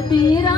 തീരാ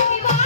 Bye.